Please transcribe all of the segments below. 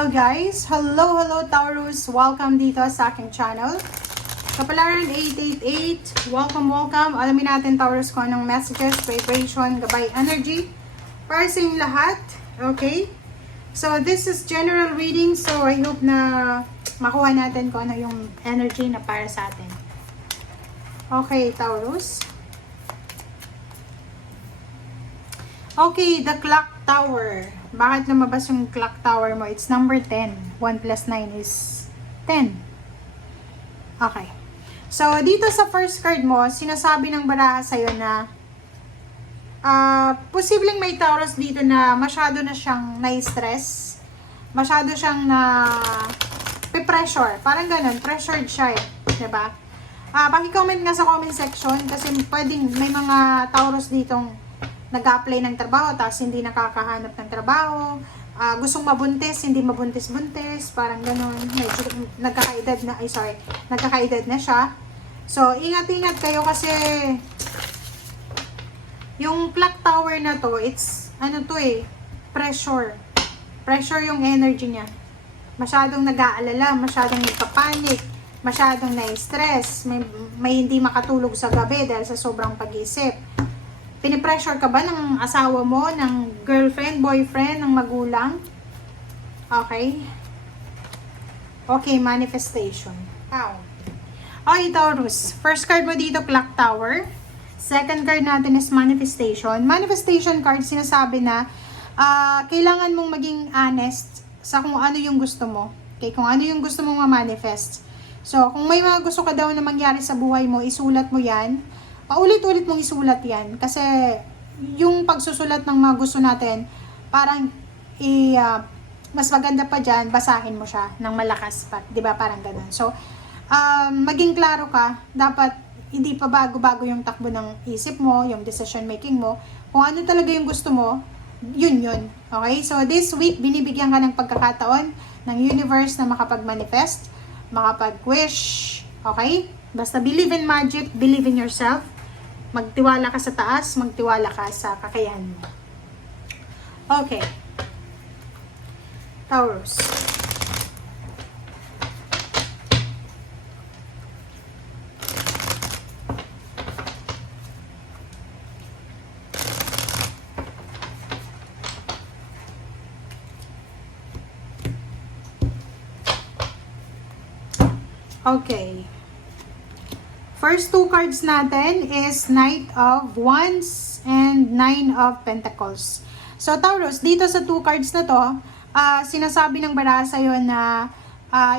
Hello guys! Hello Taurus! Welcome dito sa aking channel. Kapalaran 888, welcome. Alamin natin Taurus kung anong messages, vibration, gabay, energy para sa inyong lahat. Okay? So this is general reading, so I hope na makuha natin kung ano yung energy na para sa atin. Okay, Taurus. Okay, the clock tower. Bakit lumabas yung clock tower mo? It's number 10. 1 plus 9 is 10. Okay. So, dito sa first card mo, sinasabi ng baraha sa'yo na posibleng may Taurus dito na masyado na siyang na-stress. Masyado siyang pressure. Parang ganun. Pressured siya eh. Diba? Paki-comment nga sa comment section kasi pwedeng may mga Taurus ditong nag-apply ng trabaho tapos hindi nakakahanap ng trabaho, gustong mabuntis, hindi mabuntis-buntis, parang gano'n, medyo nagkakaedad na siya. So, ingat-ingat kayo kasi yung clock tower na to, it's, pressure. Pressure yung energy niya. Masyadong nag-aalala, masyadong nagpapanik, masyadong na-stress, may hindi makatulog sa gabi dahil sa sobrang pag-iisip. Pinipressure ka ba ng asawa mo, ng girlfriend, boyfriend, ng magulang? Okay. Okay, manifestation. Wow. Okay, Taurus. First card mo dito, clock tower. Second card natin is manifestation. Manifestation card, sinasabi na kailangan mong maging honest sa kung ano yung gusto mo. Okay, kung ano yung gusto mong ma-manifest. So, kung may mga gusto ka daw na mangyari sa buhay mo, isulat mo yan. Paulit-ulit mong isulat yan kasi yung pagsusulat ng mga gusto natin parang mas maganda pa dyan, basahin mo siya ng malakas pa, di ba, parang ganun. So, maging klaro ka, dapat hindi pa bago-bago yung takbo ng isip mo, yung decision making mo, kung ano talaga yung gusto mo, yun. Okay, so this week binibigyan ka ng pagkakataon ng universe na makapag-manifest, makapag-wish, okay? Basta believe in magic, believe in yourself. Magtiwala ka sa taas, magtiwala ka sa kakayahan mo. Okay. Taurus. Okay. First two cards natin is Knight of Wands and Nine of Pentacles. So, Taurus, dito sa two cards na to, sinasabi ng baraha sa'yo na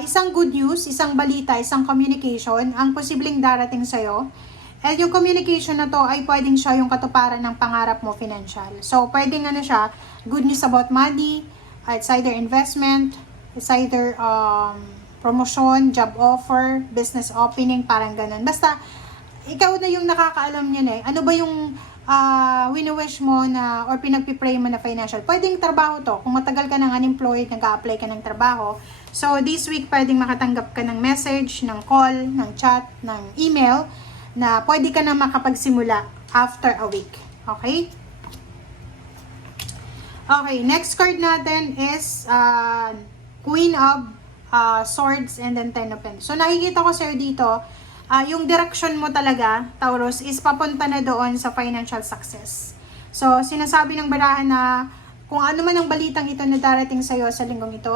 isang good news, isang balita, isang communication ang posibleng darating sa'yo. And yung communication na to ay pwedeng siya yung katuparan ng pangarap mo financial. So, pwedeng siya, good news about money, it's either investment, it's either promotion, job offer, business opening, parang ganun. Basta, ikaw na yung nakakaalam niyan eh. Ano ba yung wini-wish mo na or pinagpipray mo na financial? Pwedeng trabaho to. Kung matagal ka ng unemployed, nag-a-apply ka ng trabaho. So, this week, pwedeng makatanggap ka ng message, ng call, ng chat, ng email, na pwede ka na makapagsimula after a week. Okay? Okay, next card natin is Queen of Swords and then Ten of Pentacles. So, nakikita ko sir dito, yung direction mo talaga, Taurus, is papunta na doon sa financial success. So, sinasabi ng baraha na kung ano man ang balitang ito na darating sa'yo sa linggong ito,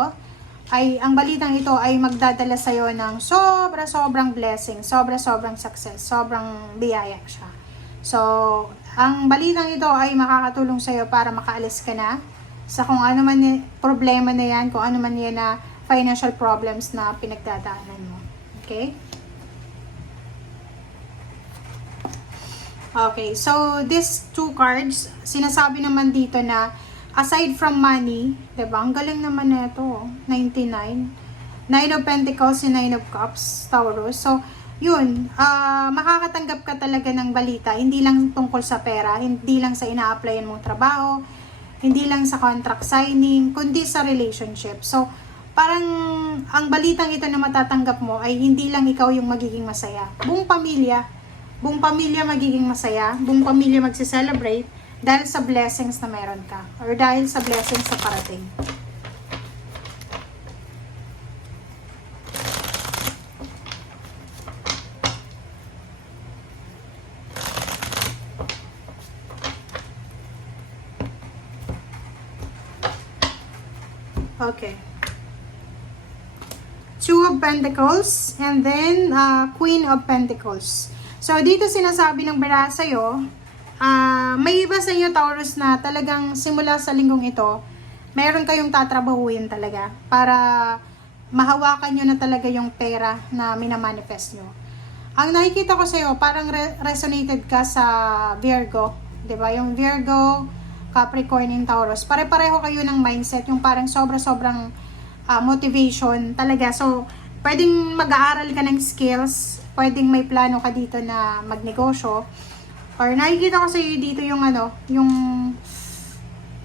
ay ang balitang ito ay magdadala sa'yo ng sobrang blessing, sobrang success, sobrang biyaya siya. So, ang balitang ito ay makakatulong sa'yo para makaalis ka na sa kung ano man problema na yan, kung ano man yan na financial problems na pinagdadaanan mo. Okay? Okay, so these two cards, sinasabi naman dito na aside from money, diba? Ang galing naman na ito, 99. Nine of Pentacles and Nine of Cups, Taurus. So, yun, makakatanggap ka talaga ng balita, hindi lang tungkol sa pera, hindi lang sa ina-applyan mong trabaho, hindi lang sa contract signing, kundi sa relationship. So, parang ang balitang ito na matatanggap mo ay hindi lang ikaw yung magiging masaya. Buong pamilya magiging masaya, buong pamilya magse-celebrate dahil sa blessings na meron ka or dahil sa blessings na parating. Okay. Two of Pentacles, and then Queen of Pentacles. So, dito sinasabi ng bara sa'yo, may iba sa inyo, Taurus, na talagang simula sa linggong ito, meron kayong tatrabahuin talaga para mahawakan nyo na talaga yung pera na minamanifest nyo. Ang nakikita ko sa'yo, parang resonated ka sa Virgo. 'Di ba? Yung Virgo, Capricorn, and Taurus. Pare-pareho kayo ng mindset, yung parang sobra-sobrang motivation talaga. So, pwedeng mag-aaral ka ng skills, pwedeng may plano ka dito na magnegosyo, or nakikita ko sa iyo dito yung yung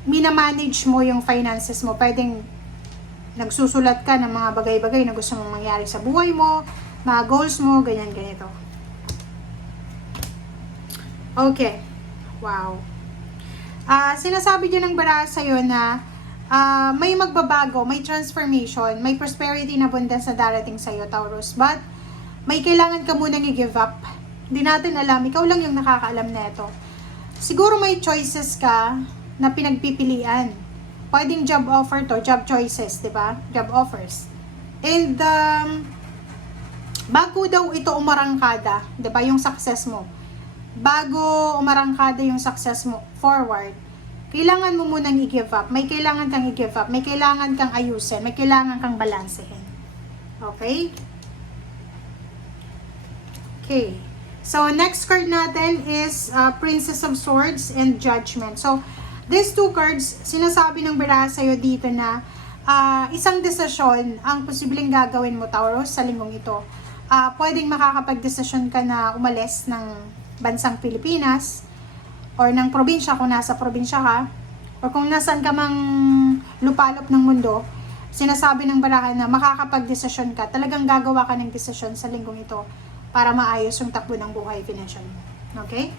minamanage mo yung finances mo. Pwedeng nagsusulat ka ng mga bagay-bagay na gusto mong mangyari sa buhay mo, mga goals mo, ganyan, ganito. Okay. Wow. Sinasabi din ng bara sa'yo na may magbabago, may transformation, may prosperity na abundance na darating sa'yo, Taurus. But, may kailangan ka munang i-give up. Hindi natin alam, ikaw lang yung nakakaalam na ito. Siguro may choices ka na pinagpipilian. Pwedeng job offer to, job choices, di ba? Job offers. And, bago daw ito umarangkada, di ba, yung success mo. Bago umarangkada yung success mo forward, kailangan mo munang i-give up. May kailangan kang i-give up. May kailangan kang ayusin. May kailangan kang balansehin. Okay? Okay. So, next card natin is Princess of Swords and Judgment. So, these two cards, sinasabi ng bara sa'yo dito na isang desisyon ang posibleng gagawin mo, Taurus, sa linggong ito. Pwedeng makakapag-desisyon ka na umalis ng bansang Pilipinas, or ng probinsya kung nasa probinsya ka, or kung nasan ka mang lupalop ng mundo, sinasabi ng barahan na makakapag-desisyon ka, talagang gagawa ka ng desisyon sa linggong ito para maayos yung takbo ng buhay financial mo. Okay?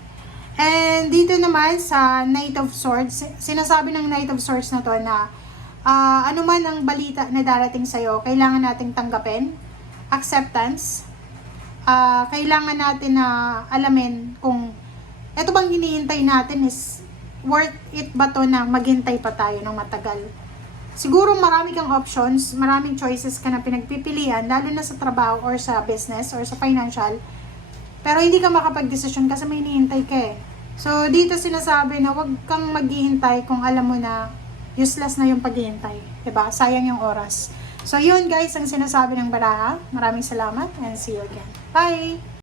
And dito naman sa Knight of Swords, sinasabi ng Knight of Swords na to na ano man ang balita na darating sa'yo, kailangan nating tanggapin, acceptance, kailangan natin na alamin kung ito bang hinihintay natin is worth it ba to na maghintay pa tayo ng matagal. Siguro marami kang options, maraming choices ka na pinagpipilian, lalo na sa trabaho or sa business or sa financial, pero hindi ka makapag-desisyon kasi may hinihintay ka eh. So dito sinasabi na wag kang maghihintay kung alam mo na useless na yung paghihintay, diba? Sayang yung oras. So yun guys ang sinasabi ng baraha. Maraming salamat and see you again. Bye!